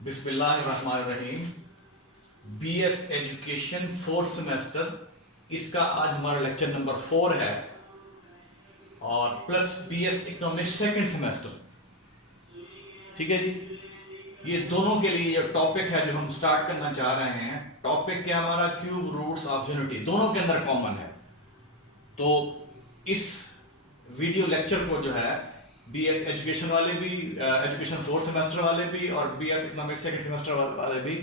बिस्मिल्लाहिर्रहमानिर्रहीम। BS education fourth semester, इसका आज हमारा लेक्चर नंबर 4 है और plus BS economics second semester. ठीक है जी, ये दोनों के लिए ये टॉपिक है जो हम स्टार्ट करना चाह रहे हैं। टॉपिक क्या हमारा, क्यूब रूट्स ऑफ यूनिटी, दोनों के अंदर कॉमन है। तो इस वीडियो लेक्चर को जो है बीएस एजुकेशन वाले भी, एजुकेशन फोर्थ सेमेस्टर वाले भी और बीएस इकोनॉमिक्स सेकंड सेमेस्टर वाले भी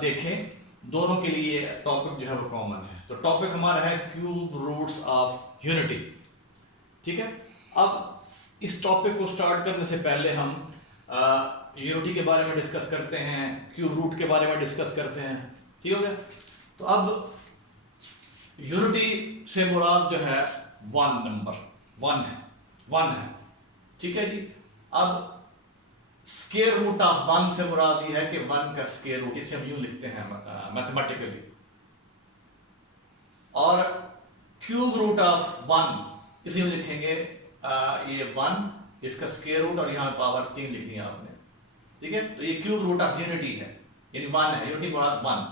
देखें। दोनों के लिए टॉपिक जो है वो कॉमन है। तो टॉपिक हमारा है क्यूब रूट्स ऑफ यूनिटी। ठीक है, अब इस टॉपिक को स्टार्ट करने से पहले हम यूनिटी के बारे में डिस्कस करते हैं, क्यूब रूट के बारे में डिस्कस करते हैं। ठीक हो गया। तो अब यूनिटी से मुराद जो है वन है। ठीक है जी। अब स्क्वायर रूट ऑफ 1 से मुराद ये है कि 1 का स्क्वायर रूट, इसे हम यूं लिखते हैं मैथमेटिकली। और क्यूब रूट ऑफ 1 इसे यूं लिखेंगे, ये 1, इसका स्क्वायर रूट और यहां पावर 3 लिखनी है आपने। ठीक है, तो ये क्यूब रूट ऑफ यूनिटी है, यानी 1 है, यूनिटी मुराद 1।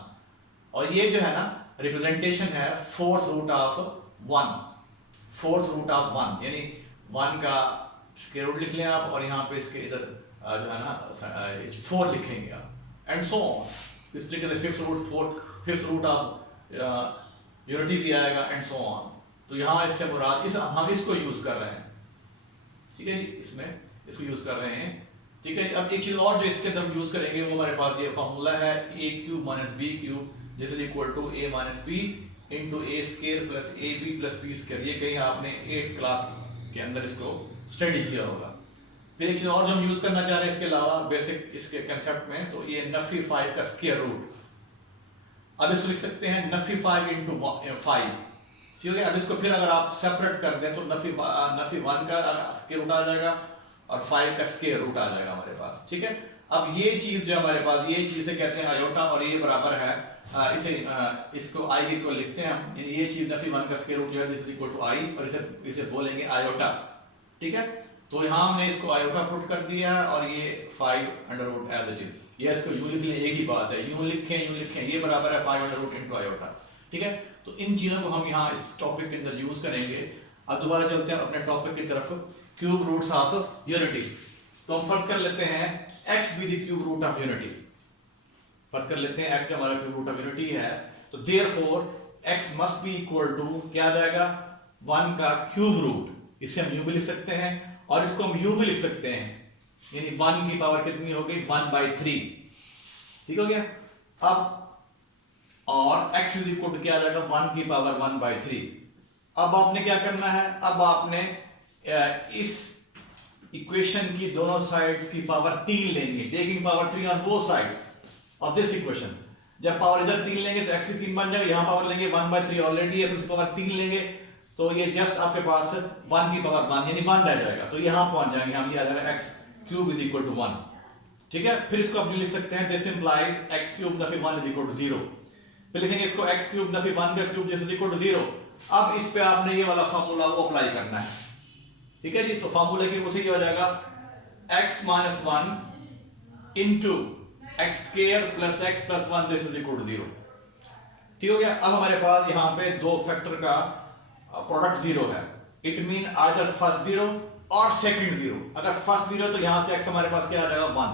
और ये जो है ना रिप्रेजेंटेशन है फोर्थ रूट ऑफ 1, यानी 1 का स्क्वायर रूट लिख लें आप और यहाँ पे इसके इधर जो है ना 4 लिखेंगे आप, एंड सो ऑन। इस तरीके से फिफ्थ रूट ऑफ यूनिटी भी आएगा, एंड सो ऑन। तो यहाँ इससे मुराद हम इसको यूज कर रहे हैं। ठीक है जी, इसमें इसको यूज कर रहे हैं। ठीक है, अब एक चीज और जो इसके अंदर यूज करेंगे वो हमारे पास ये फॉर्मूला है a cube minus b cube this is equal to a minus b into a square plus ab plus b square. ये कहीं आपने 8th क्लास के अंदर इसको स्टडी किया होगा। फिर एक चीज और जो हम यूज करना चाह रहे हैं इसके अलावा बेसिक इसके कंसेप्ट में, तो ये नफी 5 का स्क्वायर रूट। अब इसको लिख सकते हैं नफी 5 इंटू 5। ठीक है, अब इसको फिर अगर आप सेपरेट कर दें तो नफी 1 का स्क्वायर रूट आ जाएगा और 5 का स्क्वायर रूट आ जाएगा हमारे पास। ठीक है, अब ये चीज जो हमारे पास, ये चीज से कहते हैं आयोटा, और ये बराबर है इसको i के इक्वल लिखते हैं हम। ये चीज नफी 1 का स्क्वायर रूट जो है this is equal to i, और इसे बोलेंगे आयोटा। ठीक है, तो यहाँ हमने इसको आयोटा पुट कर दिया है और ये 5 under root as it is. ये इसको यूं लिख लें, एक ही बात है, यूं लिखें, ये बराबर है 5 अंडर रूट इनटू आयोटा। ठीक है, तो इन चीजों को हम यहाँ इस टॉपिक के अंदर यूज करेंगे। अब दोबारा चलते हैं अपने टॉपिक की तरफ, क्यूब रूट्स ऑफ यूनिटी। तो हम फर्स्ट कर लेते हैं x with the cube root of unity. First कर लेते हैं x जो हमारा क्यूब रूट ऑफ यूनिटी है, तो therefore x must be equal to क्या आ जाएगा, 1 का क्यूब रूट। इसे हम यूं भी लिख सकते हैं और इसको हम यूं भी लिख सकते हैं, यानी 1 की पावर कितनी हो गई, 1/3। ठीक हो गया। अब और x इज इक्वल टू क्या आ जाएगा, 1 की पावर 1/3। अब आपने क्या करना है, अब आपने इस इक्वेशन की दोनों साइड्स की पावर 3 लेंगे, taking power 3 on both side of this equation. जब पावर इधर 3 लेंगे तो x की 3 बन जाएगा, यहां पावर लेंगे 1/3 ऑलरेडी है, फिर पावर 3 लेंगे तो ये जस्ट आपके पास 1 की पावर 1 यानी 1 रह जाएगा। तो यहां पहुंच जाएंगे हम, ये आ जाएगा x cube is equal to 1। ठीक है, फिर इसको आप लिख सकते हैं दिस इंप्लाइज x क्यूब नफी 1 इज इक्वल टू 0। फिर लिखेंगे इसको x क्यूब नफी 1 का क्यूब इज इक्वल टू 0। अब इस पे आपने ये वाला फार्मूला वो अप्लाई करना है। ठीक है जी, तो फार्मूला की उसी हो जाएगा x minus 1 into x square plus x plus 1 this is equal to 0। ठीक हो गया। अब हमारे पास यहाँ पे दो फैक्टर का प्रोडक्ट 0 है, इट मीन आइदर फर्स्ट 0 और सेकंड 0। अगर फर्स्ट 0 तो यहां से x हमारे पास क्या आ जाएगा, 1।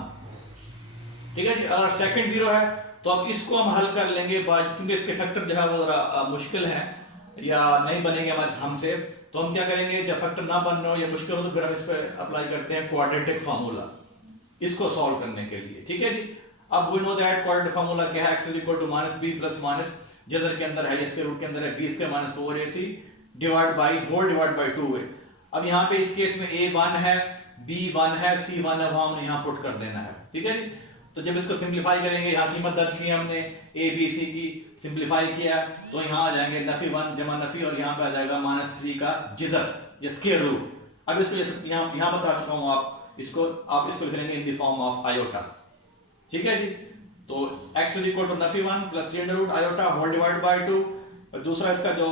ठीक है जी। अगर सेकंड 0 है तो अब इसको हम हल कर लेंगे, क्योंकि इसके फैक्टर जो है वो मुश्किल है या नहीं बनेंगे हमसे। तो हम क्या करेंगे, जब फैक्टर ना बन रहा हो या मुश्किल हो तो फिर हम इस पर अप्लाई करते हैं क्वाड्रेटिक फार्मूला इसको सॉल्व करने के लिए। ठीक है जी। अब we know that quadratic formula क्या है, x is equal to -b plus minus जजर के अंदर है, इसके रूट के अंदर है b square minus 4ac divide by whole divide by 2 है। अब यहाँ पे इस केस में a 1 है, b 1 है, c 1 है, वो हमने यहाँ पुट कर देना है। ठीक है जी। तो जब इसको सिंप्लीफाई करेंगे, यहाँ कीमत दर्ज की हमने a b c की, सिंप्लीफाई किया तो यहाँ आ जाएंगे नफी 1 जमा नफी और यहाँ पे आ जाएगा -3 का जिजर या स्क्वायर रूट। अब इसको यहाँ बता चुका हूँ आप इसको लिख लेंगे in the form of iota. ठीक है जी। तो x इज इक्वल टू नफी 1 plus under root iota whole divide by 2, और दूसरा इसका जो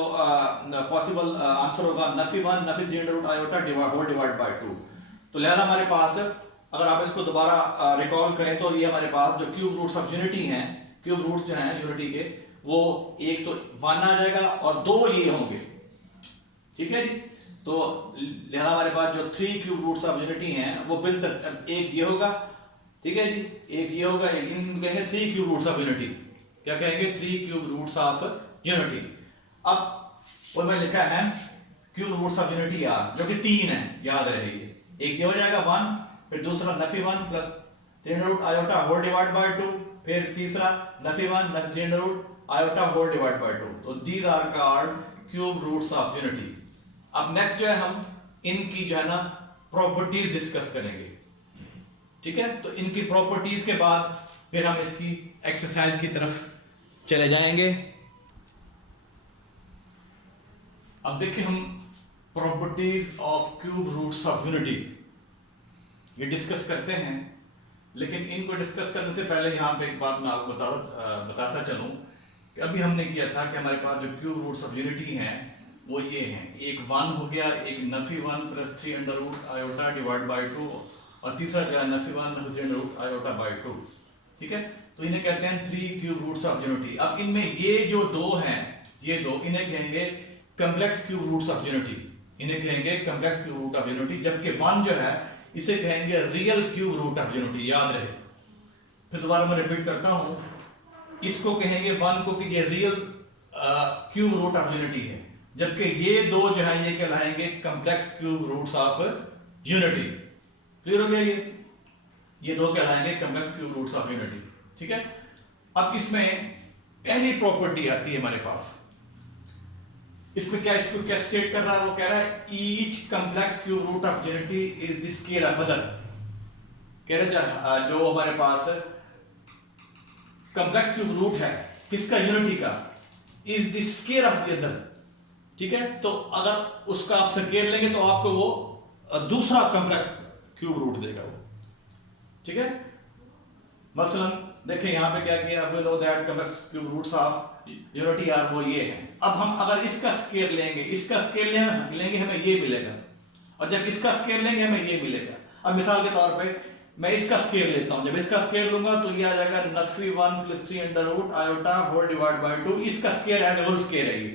पॉसिबल आंसर होगा नफी 1 नफी under root iota whole divide by 2। तो लिहाजा हमारे पास अगर आप इसको दोबारा रिकॉल करें तो ये हमारे पास जो क्यूब रूट्स ऑफ यूनिटी हैं, क्यूब रूट्स जो हैं यूनिटी के, वो एक तो 1 आ जाएगा और 2 ये होंगे, ठीक है जी। तो लिहाजा हमारे पास जो 3 क्यूब रूट्स ऑफ यूनिटी हैं वो एक ये होगा, ठीक है जी, एक ये होगा, इन कहेंगे 3 क्यूब रूट्स ऑफ यूनिटी। क्या कहेंगे? 3 क्यूब रूट्स ऑफ यूनिटी। अब और मैंने लिखा है cube roots of unity are, जो कि 3 है, याद रहेगी। एक ये हो जाएगा 1, फिर दूसरा नफी 1 plus 3 under root iota whole divide by 2, फिर तीसरा नफी 1 नफी 3 under root iota whole divide by 2। तो these are called cube roots of unity. अब नेक्स्ट जो है हम इनकी जो है ना प्रॉपर्टीज डिस्कस करेंगे, ठीक है। तो इनकी प्रॉपर्टीज के बाद फिर हम इसकी एक्सरसाइज की तरफ चले जाएंगे। अब देखिए हम properties of cube roots of unity ये डिस्कस करते हैं, लेकिन इनको डिस्कस करने से पहले यहाँ पे एक बात मैं आपको बताता चलूँ कि अभी हमने किया था कि हमारे पास जो क्यूब रूट्स ऑफ यूनिटी हैं वो ये हैं, एक 1 हो गया, एक नफी 1 plus 3 under root iota divide by 2, और तीसरा क्या है नफी 1 नफी 3 अंडर रूट आयोटा बाय 2, ठीक है। तो इन्हें कहते हैं 3 क्यूब रूट्स ऑफ यूनिटी। अब इनमें ये जो दो हैं, ये दो, इन्हें कहेंगे complex cube roots of unity, इन्हें कहेंगे complex cube root of unity. जबकि 1 जो है इसे कहेंगे real cube root of unity, याद रहे। फिर दोबारा मैं रिपीट करता हूं, इसको कहेंगे 1 को कि ये real cube root of unity है, जबकि ये दो जो है ये कहलाएंगे complex cube roots of unity. Clear हो गया? ये दो कहलाएंगे complex cube roots of unity, ठीक है। अब इसमें पहली प्रॉपर्टी आती है हमारे पास, इसको क्या स्टेट कर रहा है? वो कह रहा है each complex cube root of unity is the square of other. कह रहे जो हमारे पास कॉम्प्लेक्स क्यूब रूट है किसका? यूनिटी का, is the square of the other, ठीक है। तो अगर उसका आप स्केयर लेंगे तो आपको वो दूसरा कॉम्प्लेक्स क्यूब रूट देगा वो, ठीक है। मसलन देखिए यहां पे क्या किया, we know that complex cube roots of unity are वो ये है। अब हम अगर इसका स्केयर लेंगे, इसका स्केयर लेंगे हमें ये मिलेगा, और जब इसका स्केयर लेंगे हमें ये मिलेगा। अब मिसाल के तौर पे मैं इसका स्केयर लेता हूं, जब इसका स्केयर लूंगा तो ये आ जाएगा नफी 1 plus 3 under root iota whole divide by 2। इसका स्केयर है, होल स्केयर है ये।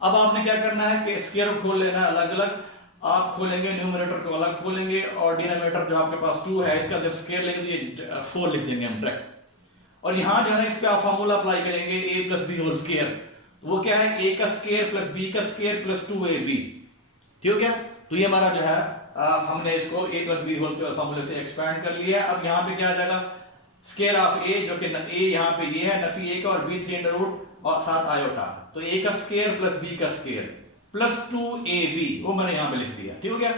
अब आपने क्या करना है कि स्केयर खोल लेना है अलग अलग, आप खोलेंगे न्यूमरेटर को अलग खोलेंगे, और डिनोमिनेटर जो आपके पास 2 है इसका जब स्केयर लेंगे तो ये 4 लिख देंगे हम डायरेक्ट। और यहां जो है इस पे आप फार्मूला अप्लाई करेंगे a plus b whole square. वो क्या है? a का स्केयर प्लस b का स्केयर प्लस 2ab, ठीक हो गया। तो ये हमारा जो है हमने इसको a plus b whole square फार्मूले से एक्सपैंड कर लिया। अब यहाँ पे क्या आ जाएगा? स्केयर ऑफ a, जो कि a यहाँ पे ये है नफी a का, और b 3 अंडर रूट और 7 आयोटा, तो a का स्केयर प्लस b का स्केयर प्लस 2ab, वो मैंने यहाँ पे लिख दिया, ठीक हो गया।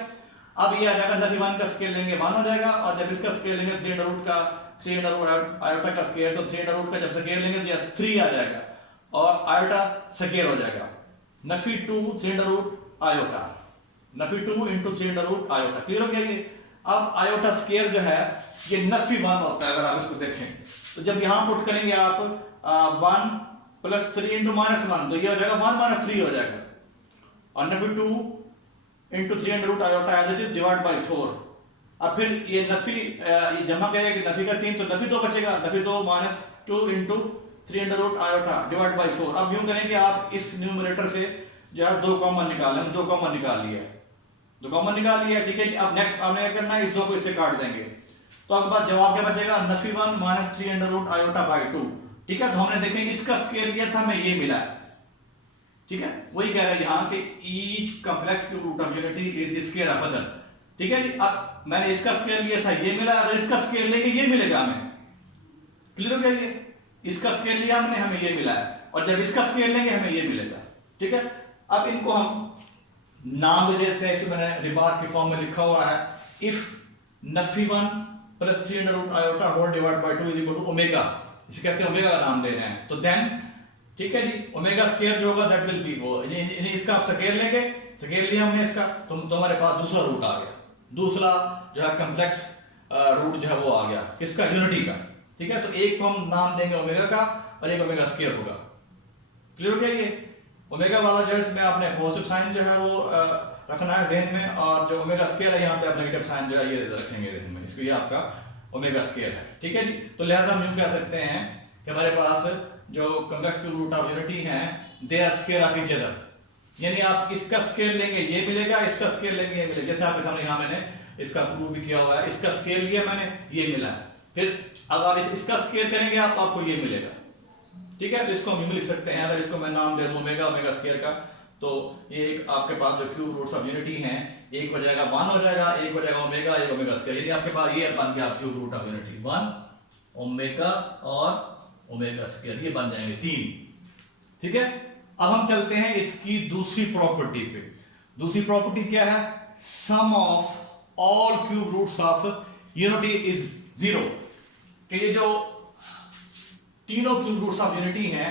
अब ये आ जाएगा नफी 1 का स्केयर लेंगे 1 हो जाएगा, और जब इसका स्केयर लेंगे 3 अंडर रूट का 3 अंडर रूट आयोटा का स्केयर, तो 3 अंडर रूट का जब स्केयर लेंगे तो 3 आ जाएगा, और आयोटा स्केयर हो जाएगा नफी 2 3 अंडर रूट आयोटा, नफी 2 into 3 under root iota. Clear हो गया ये? अब आयोटा स्केयर जो है ये नफी 1 होता है, अगर आप इसको देखें तो जब यहां पुट करेंगे आप 1 प्लस 3 इंटू -1, तो ये हो जाएगा 1 माइनस 3 हो जाएगा, और नफी 2 into 3 under root iota as it is divide by 4। अब फिर ये नफी ये जमा करेगा कि नफी का 3, तो नफी 2 बचेगा, नफी 2 minus 2 into 3 under root iota divide by 4। अब यूं करेंगे आप इस न्यूमरेटर से जो है 2 कॉमन निकालें, 2 कॉमन निकाल लिया, 2 कॉमन निकाल लिया, ठीक है। अब नेक्स्ट आपने क्या करना है? इस 2 को इससे काट देंगे, तो आपके पास जवाब क्या बचेगा? नफी 1 minus 3 under root iota by 2, ठीक है। तो हमने देखें इसका स्केयर लिया था, हमें ये मिला, ठीक है। वही कह रहा है यहाँ कि each complex cube root of unity is the square of other, ठीक है जी। अब मैंने इसका स्केयर लिया था, ये मिला, अगर इसका स्केयर लेंगे ये मिलेगा हमें। क्लियर हो गया? ये इसका स्केयर लिया हमने, हमें ये मिला है, और जब इसका स्केयर लेंगे हमें ये मिलेगा, ठीक है। अब इनको हम नाम देते हैं, इसमें मैंने रिबार की फॉर्म में लिखा हुआ है, इफ नफी 1 plus 3 under root iota whole divide by 2 is equal to omega, इसे कहते हैं ओमेगा का नाम दे रहे हैं, तो देन ठीक है जी, ओमेगा स्केयर जो होगा दैट विल बी वो, इसका आप स्केयर लेंगे, स्केयर लिया हमने इसका, तो हमारे पास दूसरा रूट आ गया, दूसरा जो है कॉम्प्लेक्स रूट जो है वो आ गया किसका? यूनिटी का, ठीक है। तो एक को हम नाम देंगे ओमेगा का, और एक ओमेगा स्केयर होगा। क्लियर हो गया? ये ओमेगा वाला जो है इसमें आपने पॉजिटिव साइन जो है वो रखना है जहन में, और जो ओमेगा स्केयर है यहाँ पे आप नेगेटिव साइन जो है ये रखेंगे जहन में, इसको ये आपका ओमेगा स्केयर है, ठीक है जी। तो लिहाजा हम यूं कह सकते हैं कि हमारे पास जो convex cube root of unity हैं they are square of each other, यानी आप इसका स्केयर लेंगे ये मिलेगा, इसका स्केयर लेंगे ये मिलेगा। जैसे आपके सामने यहाँ मैंने इसका प्रूव भी किया हुआ है, इसका स्केयर लिया मैंने ये मिला है, फिर अगर इसका स्केयर करेंगे आप तो आपको ये मिलेगा, ठीक है। तो इसको हम यूं लिख सकते हैं, अगर इसको मैं नाम दे दूं ओमेगा, ओमेगा स्केयर का, तो ये एक आपके पास जो क्यूब रूट्स ऑफ यूनिटी हैं, एक हो जाएगा 1 हो जाएगा, एक हो जाएगा ओमेगा, एक ओमेगा स्केयर, यानी आपके पास ये बन गया cube root of unity 1 omega और ओमेगा स्केयर, ये बन जाएंगे 3, ठीक है। अब हम चलते हैं इसकी दूसरी प्रॉपर्टी पे। दूसरी प्रॉपर्टी क्या है? Sum of all cube roots of unity is 0। ये जो तीनों क्यूब रूट्स ऑफ यूनिटी हैं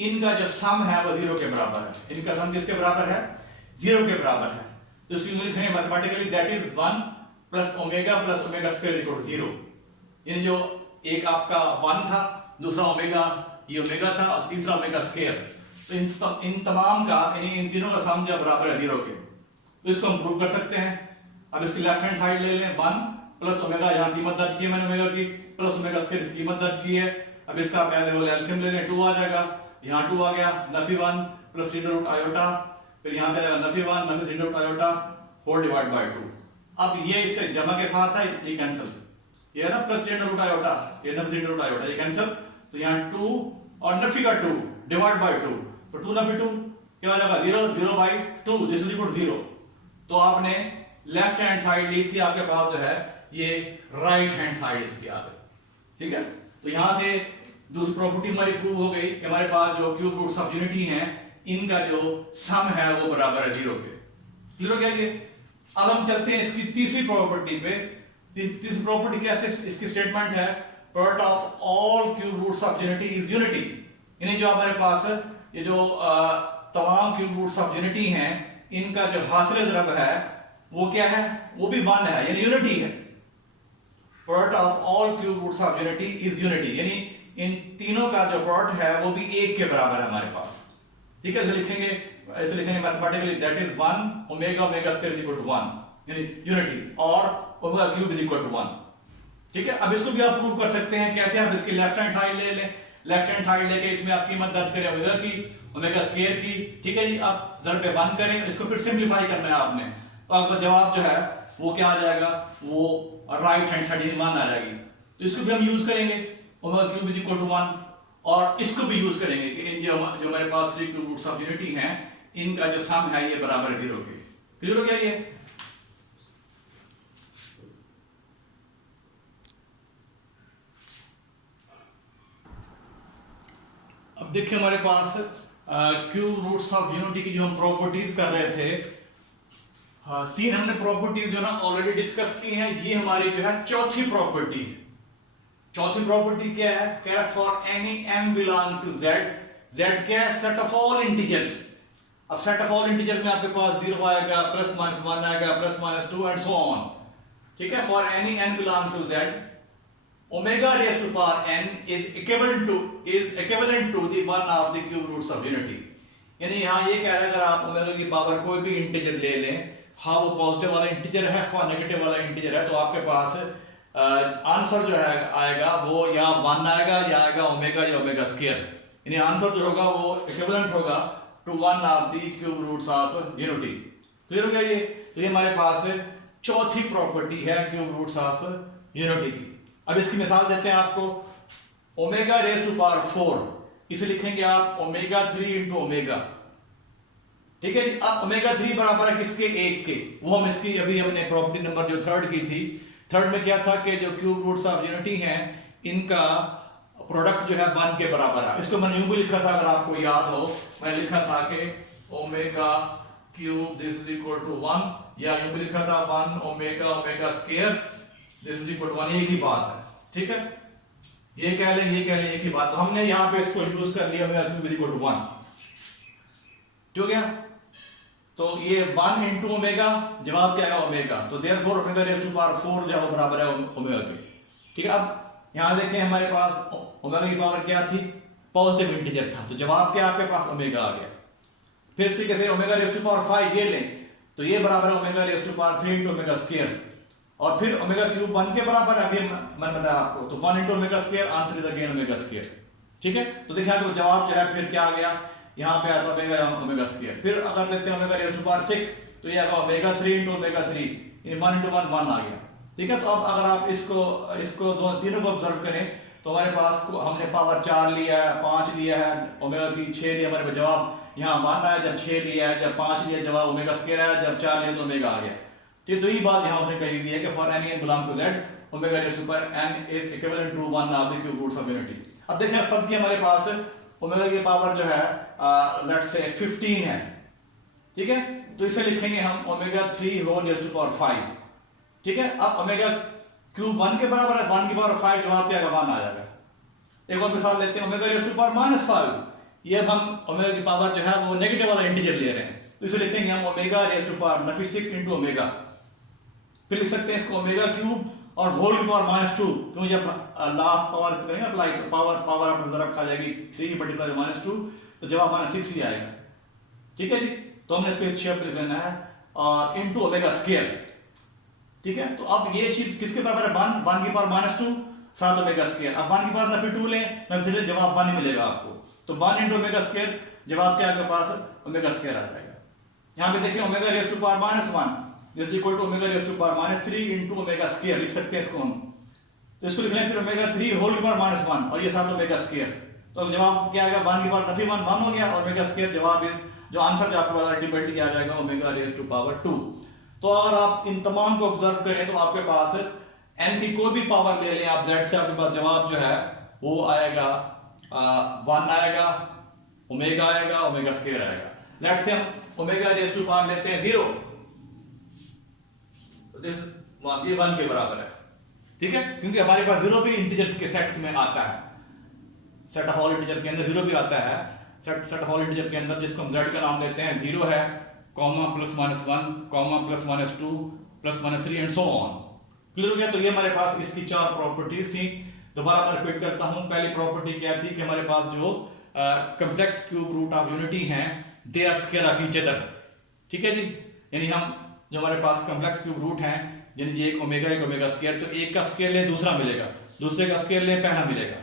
इनका जो सम है वो 0 के बराबर है। इनका सम किसके बराबर है? 0 के बराबर है। तो इसको लिखेंगे mathematically, that is 1 plus omega square equal to 0। यानी जो एक आपका 1 था, दूसरा ओमेगा, ये ओमेगा था, और तीसरा ओमेगा स्क्वायर, तो इन तमाम का यानी इन तीनों का सम जो बराबर है 0 के। तो इसको हम प्रूव कर सकते हैं। अब इसकी लेफ्ट हैंड साइड ले लें, 1 प्लस ओमेगा, यहाँ कीमत दर्ज की है मैंने ओमेगा की, प्लस ओमेगा स्क्वायर इसकी कीमत दर्ज की है। अब इसका आप एज एल्सियम ले लें, 2 आ जाएगा, यहाँ 2 आ गया, नफी 1 प्लस रीडर रूट आयोटा, फिर यहाँ पे आएगा नफी 1 नफी reader root iota whole divide by 2। अब ये इससे जमा के साथ है, ये कैंसिल, ये है ना प्लस रीडर रूट आयोटा, ये नफी रीडर रूट आयोटा, ये कैंसिल, तो यहाँ 2 और नफी का 2 डिवाइड बाय 2, तो 2 नफी 2 क्या हो जाएगा 0, 0 by 2 this is equal to 0। तो आपने लेफ्ट हैंड साइड ली थी, आपके पास जो है ये राइट हैंड साइड इसकी आ गई, ठीक है। तो यहां से दूसरी प्रॉपर्टी हमारी प्रूव हो गई कि हमारे पास जो क्यूब रूट्स ऑफ यूनिटी हैं इनका जो सम है वो बराबर है 0 के। क्लियर हो गया ये? अब हम चलते हैं इसकी तीसरी प्रॉपर्टी पे। तीसरी प्रॉपर्टी कैसे? इसकी स्टेटमेंट है product of all cube roots of unity is unity. यानी जो हमारे पास ये जो तमाम क्यूब रूट्स ऑफ यूनिटी हैं इनका जो हासिल ज़रब है वो क्या है? वो भी 1 है, यानी यूनिटी है। Product of all cube roots of unity is unity, यानी इन तीनों का जो प्रोडक्ट है वो भी 1 के बराबर है हमारे पास, ठीक है। ऐसे लिखेंगे mathematically, that is 1 omega omega square is equal to 1, यानी यूनिटी, और omega cube is equal to 1, ठीक है। अब इसको भी आप प्रूव कर सकते हैं। कैसे? आप इसकी लेफ्ट हैंड साइड ले लें, लेफ्ट हैंड साइड लेके इसमें आप कीमत दर्ज करें ओमेगा की, ओमेगा स्क्वायर की, ठीक है जी। आप ज़रब पे 1 करें, इसको फिर सिंपलीफाई करना है आपने, तो आपका जवाब जो है वो क्या आ जाएगा? वो राइट हैंड साइड 1 आ जाएगी। तो इसको भी हम यूज करेंगे, omega cube is equal to 1, और इसको भी यूज करेंगे कि इन जो हमारे पास 3 क्यूब रूट्स ऑफ यूनिटी हैं इनका जो सम है ये बराबर है 0 के। क्लियर हो गया ये? अब देखिए हमारे पास क्यूब रूट्स ऑफ यूनिटी की जो हम प्रॉपर्टीज कर रहे थे, 3 हमने प्रॉपर्टीज जो ना ऑलरेडी डिस्कस की हैं। ये हमारी जो है चौथी प्रॉपर्टी है। चौथी प्रॉपर्टी क्या है? कह रहा for any m belong to z, z क्या है? Set of all integers. अब सेट ऑफ ऑल इंटीजर में आपके पास 0 आएगा, प्लस माइनस 1 आएगा, plus minus 2 and so on, ठीक है। For any n belong to z, omega raise to power n is equivalent to the one of the cube roots of unity. यानी यहाँ ये कह रहा है अगर आप ओमेगा की पावर कोई भी इंटीजर ले लें, हाँ वो पॉजिटिव वाला इंटीजर है हाँ नेगेटिव वाला इंटीजर है, तो आपके पास आंसर जो है आएगा वो या 1 आएगा या आएगा ओमेगा या ओमेगा स्क्वायर। यानी आंसर जो होगा वो इक्विवेलेंट होगा to 1 of the cube roots of unity. Clear हो गया ये? तो ये हमारे पास चौथी प्रॉपर्टी है क्यूब रूट्स ऑफ यूनिटी की। अब इसकी मिसाल देते हैं आपको, ओमेगा रेज़ टू पावर 4, इसे लिखेंगे आप ओमेगा 3 इंटू ओमेगा, ठीक है। अब ओमेगा 3 बराबर है किसके? 1 के। वो हम इसकी अभी हमने प्रॉपर्टी नंबर जो 3rd की थी, 3rd में क्या था कि जो क्यूब रूट्स ऑफ यूनिटी हैं इनका प्रोडक्ट जो है 1 के बराबर है। इसको मैंने यूं भी लिखा था, अगर आपको याद हो, मैं लिखा था कि omega cube this is equal to 1, या यूं भी लिखा था 1 omega omega square this is equal to 1, एक ही बात है, ठीक है। ये कह लें ये कह लें एक ही बात। तो हमने यहां पे इसको यूज कर लिया omega cube is equal to 1, ठीक हो गया। तो ये 1 इंटू ओमेगा, जवाब क्या आएगा? ओमेगा। तो therefore omega raise to power 4 जो है वो बराबर है ओमेगा के, ठीक है। अब यहां देखें हमारे पास ओमेगा की पावर क्या थी? पॉजिटिव इंटीजर था, तो जवाब क्या आपके पास? ओमेगा आ गया। फिर इस तरीके से ओमेगा रेज़ टू पावर 5 ये लें, तो ये बराबर है omega raise to power 3 into omega square, और फिर ओमेगा क्यूब 1 के बराबर है, अभी मैंने बताया आपको, तो 1 into omega square, answer is again omega square. ठीक है, तो देखिए आपको जवाब जो है फिर क्या आ गया, यहाँ पे आया था ओमेगा स्क्वायर। फिर अगर लेते हैं ओमेगा रेज़ टू पावर 6, तो ये आएगा ओमेगा 3 इंटू ओमेगा 3, 1 इंटू 1 1 आ गया। ठीक है, तो अब अगर आप इसको तीनों को ऑब्जर्व करें तो हमारे पास हमने पावर 4 लिया है, 5 लिया है, ओमेगा की 6 लिया, हमारे पास जवाब यहाँ 1 आया, जब 6 लिया है, जब 5 लिया जवाब ओमेगा स्क्वायर आया, जब 4 लिया तो ओमेगा आ गया। ठीक, तो ये बात यहाँ उसने कही हुई है कि for any n belong to z omega raise to power n is equivalent to 1 of the cube roots of unity. अब देखिए फर्ज किया हमारे पास ओमेगा की पावर जो है लेट्स से 15 है। ठीक है, तो इसे लिखेंगे हम omega 3 whole raise to power 5। ठीक है, अब ओमेगा क्यूब 1 के बराबर है, 1 की पावर 5 जवाब क्या आएगा 1 आ जाएगा। एक और मिसाल लेते हैं ओमेगा रेज़ टू पावर -5, ये अब हम ओमेगा की पावर जो है वो नेगेटिव वाला इंटीजर ले रहे हैं, तो इसे लिखेंगे हम omega raise to power -6 into omega. फिर लिख सकते हैं इसको ओमेगा क्यूब और होल की पावर -2, क्योंकि जब लॉ ऑफ पावर करेंगे अप्लाई तो पावर आप जरा खा जाएगी 3 मल्टीप्लाई -2, तो जवाब -6 ही आएगा। ठीक है जी, तो हमने इसको इस शेप लिख लेना है और इनटू ओमेगा स्क्वायर। ठीक है, तो अब ये चीज किसके बराबर है 1 की पावर -2 साथ ओमेगा स्क्वायर। अब 1 की पावर -2 लें तो फिर जवाब 1 ही मिलेगा आपको, तो 1 इंटू ओमेगा स्क्वायर जवाब क्या आपके पास ओमेगा स्क्वायर आ जाएगा। यहाँ पे देखिए omega raise to power -1 is equal to omega raise to power -3 into omega square लिख सकते हैं इसको हम, तो इसको लिख लें फिर ओमेगा 3 होल की पावर -1 और ये साथ ओमेगा स्क्वायर, तो अब जवाब क्या आएगा 1 की पावर 1 हो गया और ओमेगा स्क्वायर जवाब इज जो आंसर जो आपके पास अल्टीमेटली क्या आ जाएगा ओमेगा रेज़ टू पावर 2। तो अगर आप इन तमाम को ऑब्जर्व करें तो आपके पास n की कोई भी पावर ले लें आप z से, आपके पास जवाब जो है वो आएगा 1 आएगा, ओमेगा आएगा, ओमेगा स्क्वायर आएगा। लेट्स से हम ओमेगा रेज़ टू पावर लेते हैं 0, तो दिस ये 1 के बराबर है। ठीक है, क्योंकि हमारे पास 0 भी इंटीजर्स के सेट में आता है, सेट ऑफ ऑल इंटीजर के अंदर 0 भी आता है, सेट ऑफ ऑल इंटीजर के अंदर जिसको हम z का नाम देते हैं 0 है, comma +-1 comma +-2 +-3 and so on. Clear हो गया, तो ये हमारे पास इसकी 4 प्रॉपर्टीज थी। दोबारा मैं रिपीट करता हूं, पहली प्रॉपर्टी क्या थी कि हमारे पास जो complex cube root of unity हैं they are square of each other. ठीक है जी, यानी हम जो हमारे पास कॉम्प्लेक्स क्यूब रूट हैं यानी जी एक ओमेगा स्क्वायर, तो एक का स्क्वायर लें दूसरा मिलेगा, दूसरे का स्क्वायर लें पहला मिलेगा।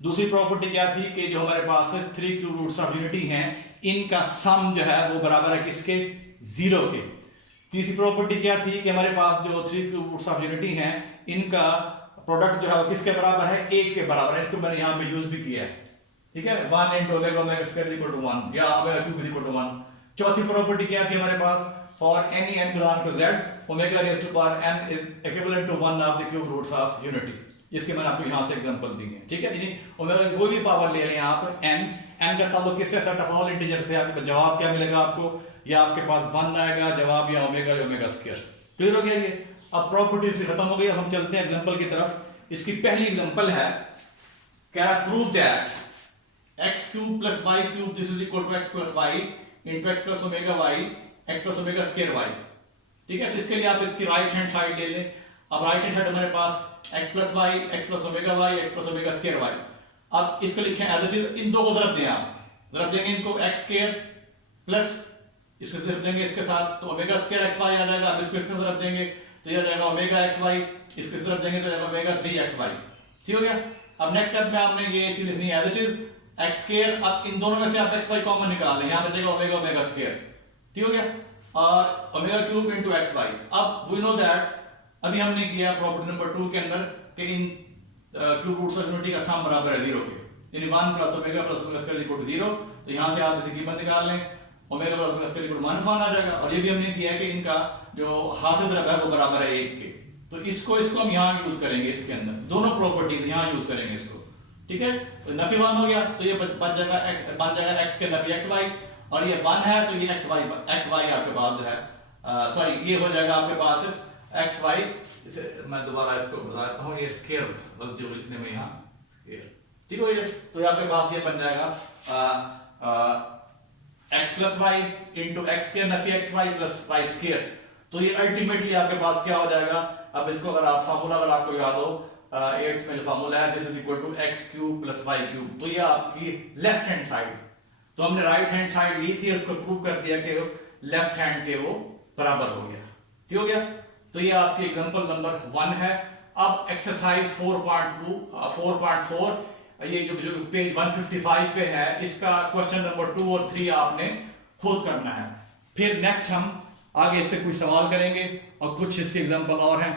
दूसरी प्रॉपर्टी क्या थी कि जो हमारे पास 3 क्यूब रूट्स ऑफ यूनिटी हैं इनका सम जो है वो बराबर है किसके 0 के। तीसरी प्रॉपर्टी क्या थी कि हमारे पास जो 3 क्यूब रूट्स ऑफ यूनिटी हैं इनका प्रोडक्ट जो है वो किसके बराबर है 1 के बराबर है। इसको मैंने यहाँ पे यूज भी किया है। ठीक है, 1 into omega square equal to 1 या ओमेगा क्यूब इक्वल टू 1। चौथी प्रॉपर्टी क्या थी हमारे पास for any n belong to z omega raise to power n is equivalent to 1 of the cube roots of unity. इसके मैंने आपको यहाँ से एग्जांपल दी है। ठीक है, यानी ओमेगा की कोई भी पावर ले लें आप n का ताल्लुक किससे सेट ऑफ ऑल इंटीजर से, आपको जवाब क्या मिलेगा आपको, या आपके पास 1 आएगा जवाब या ओमेगा स्क्वायर। क्लियर हो गया ये। अब प्रॉपर्टीज खत्म हो गई, अब हम चलते हैं एग्जांपल की तरफ। इसकी पहली एग्जांपल है क्या prove that x cube plus y cube this is equal to x plus y into x plus omega y x plus omega square y। ठीक है, तो इसके लिए आप इसकी राइट हैंड साइड ले लें। अब राइट हैंड साइड हमारे पास x plus y x plus omega y x plus omega square y। अब इसको लिखें एज इट इज, इन दो को ज़रब दें आप, ज़रब देंगे इनको x स्क्वायर प्लस इसको ज़रब देंगे इसके साथ तो ओमेगा स्क्वायर xy आ जाएगा। अब इसको इसमें ज़रब देंगे तो ये आ जाएगा ओमेगा xy, इसको ज़रब देंगे तो जाएगा ओमेगा 3xy। ठीक हो गया। अब नेक्स्ट स्टेप में आपने ये चीज लिखनी है as it is x square. अब इन दोनों में से आप xy कॉमन निकाल लें, यहां बचेगा ओमेगा स्क्वायर। ठीक हो गया, और ओमेगा क्यूब इनटू xy। अब वी नो दैट अभी हमने किया प्रॉपर्टी नंबर 2 के अंदर कि इन क्यूब रूट्स ऑफ यूनिटी का सम बराबर है 0 के, यानी 1 plus omega square equal to 0। तो यहां से आप इसकी कीमत निकाल लें, omega plus omega square equal to -1 आ जाएगा। और ये भी हमने किया है कि इनका जो हासिल ज़रब है वो बराबर है 1 के, तो इसको हम यहां यूज करेंगे, इसके अंदर दोनों प्रॉपर्टीज यहां यूज करेंगे इसको। ठीक है, तो नफी 1 हो गया तो ये बन जाएगा x के नफी xy, और ये 1 है तो ये xy आपके पास जो है सॉरी ये हो जाएगा आपके पास xy। इसे मैं दोबारा इसको बता देता हूं, ये स्क्वायर वक्त जो लिखने में यहां स्क्वायर। ठीक हो गया, तो ये आपके पास ये बन जाएगा x plus y into x के Nafi xy plus y square. तो ये अल्टीमेटली आपके पास क्या हो जाएगा, अब इसको अगर आप फार्मूला अगर आपको याद हो 8th में जो फार्मूला है this is equal to x cube plus y cube. तो ये आपकी लेफ्ट हैंड साइड, तो हमने राइट हैंड साइड ली थी, उसको प्रूव कर दिया कि लेफ्ट हैंड के वो बराबर हो गया, ठीक हो गया। तो ये आपकी एग्जांपल नंबर 1 है। अब एक्सरसाइज 4.2 4.4 ये जो पेज 155 पे है, इसका क्वेश्चन नंबर 2 और 3 आपने खुद करना है। फिर नेक्स्ट हम आगे इससे कोई सवाल करेंगे और कुछ इसके एग्जांपल और हैं।